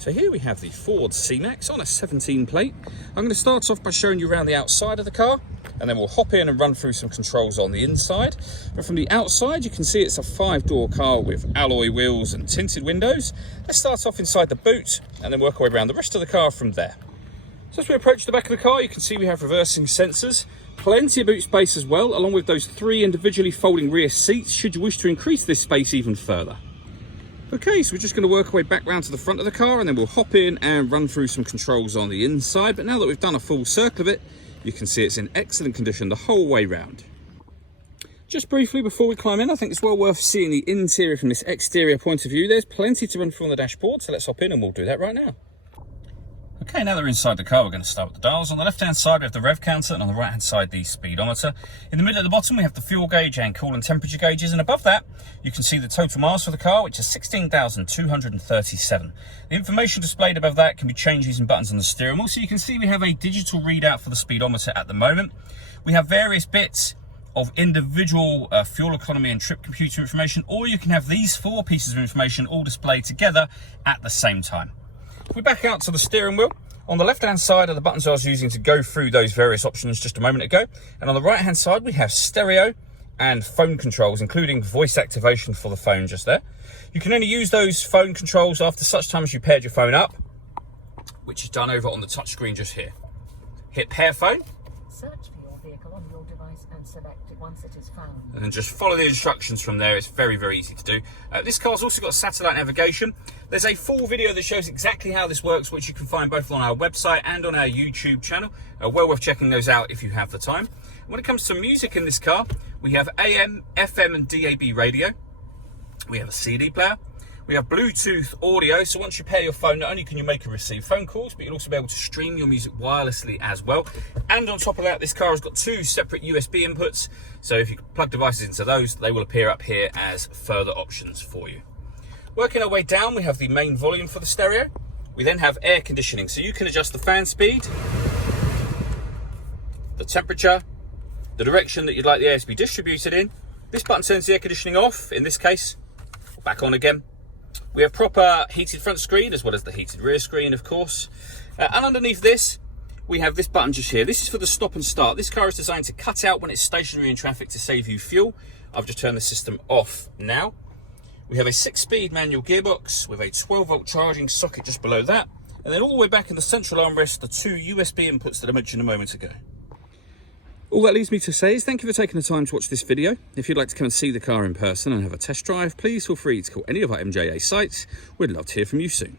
So here we have the Ford C-Max on a 17 plate. I'm going to start off by showing you around the outside of the car, and then we'll hop in and run through some controls on the inside. But from the outside, you can see it's a 5-door car with alloy wheels and tinted windows. Let's start off inside the boot and then work our way around the rest of the car from there. So as we approach the back of the car, you can see we have reversing sensors, plenty of boot space as well, along with those 3 individually folding rear seats should you wish to increase this space even further. Okay, so we're just going to work our way back round to the front of the car and then we'll hop in and run through some controls on the inside. But now that we've done a full circle of it, you can see it's in excellent condition the whole way round. Just briefly before we climb in, I think it's well worth seeing the interior from this exterior point of view. There's plenty to run through on the dashboard, so let's hop in and we'll do that right now. Okay, now that we're inside the car, we're going to start with the dials. On the left-hand side, we have the rev counter, and on the right-hand side, the speedometer. In the middle at the bottom, we have the fuel gauge and coolant temperature gauges, and above that, you can see the total miles for the car, which is 16,237. The information displayed above that can be changed using buttons on the steering wheel, so you can see we have a digital readout for the speedometer at the moment. We have various bits of individual fuel economy and trip computer information, or you can have these 4 pieces of information all displayed together at the same time. If we back out to the steering wheel, on the left-hand side are the buttons I was using to go through those various options just a moment ago. And on the right-hand side, we have stereo and phone controls, including voice activation for the phone just there. You can only use those phone controls after such time as you paired your phone up, which is done over on the touchscreen just here. Hit pair phone. Search for your vehicle on your device and select it once it is found. And then just follow the instructions from there. It's very, very easy to do. This car's also got satellite navigation. There's a full video that shows exactly how this works, which you can find both on our website and on our YouTube channel. Well worth checking those out if you have the time. When it comes to music in this car, we have AM, FM and DAB radio. We have a CD player. We have Bluetooth audio, so once you pair your phone, not only can you make and receive phone calls, but you'll also be able to stream your music wirelessly as well. And on top of that, this car has got 2 separate USB inputs, so if you plug devices into those, they will appear up here as further options for you. Working our way down, we have the main volume for the stereo. We then have air conditioning, so you can adjust the fan speed, the temperature, the direction that you'd like the air to be distributed in. This button turns the air conditioning off, in this case, back on again. We have proper heated front screen as well as the heated rear screen, of course. And underneath this, we have this button just here. This is for the stop and start. This car is designed to cut out when it's stationary in traffic to save you fuel. I've just turned the system off now. We have a 6-speed manual gearbox with a 12-volt charging socket just below that. And then all the way back in the central armrest, the 2 USB inputs that I mentioned a moment ago. All that leaves me to say is thank you for taking the time to watch this video. If you'd like to come and see the car in person and have a test drive, please feel free to call any of our MJA sites. We'd love to hear from you soon.